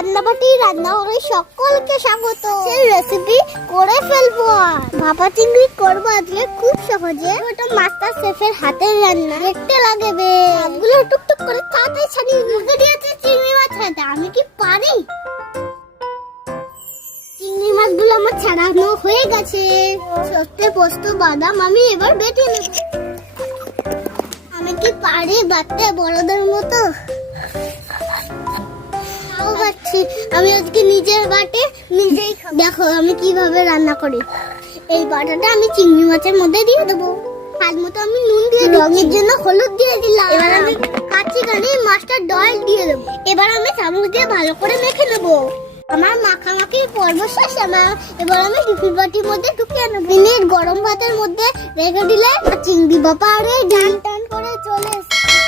রান্নাবাটি রান্নাঘরে সকলকে স্বাগত। রেসিপি করে ফেলবো। ভাপা চিংড়ি করবো আজকে খুব সহজে। ওটা মাস্টার শেফের হাতের রান্না, দেখতে লাগে বেশ। সবগুলো টুকটুক করে তাড়াতাড়ি ছাড়িয়ে মুখে দিয়েছে চিংড়ি মাছ ছাড়াতে। আমি কি পারি? চিংড়ি মাছগুলো আমার ছাড়ানো হয়ে গেছে। সর্ষে পোস্ত বাদাম আমি এবার বেটে নেব। আমি কি পারি বাটতে বড়দের মতো? আমি আজকে নিজের বাটে নিজেই খাবো। দেখো আমি কিভাবে রান্না করি। এই বাটাটা আমি চিংড়ি মাছের মধ্যে দিয়ে দেবো। স্বাদ মতো আমি নুন দিয়ে রঙের জন্য হলুদ দিয়ে দিলাম। এবার আমি কাঁচি কানে মাছটা ডয়েল দিয়ে দেবো। এবার আমি চামচ দিয়ে ভালো করে মেখে নেবো। আমার মাখামাখি পর্ব শেষ। এবার আমি টিফিন বাটির মধ্যে ঢুকিয়ে নেবো। মিনিট গরম ভাতের মধ্যে রেখে দিলে চিংড়ি ভাপা আরে টান টান করে চলে এসেছে।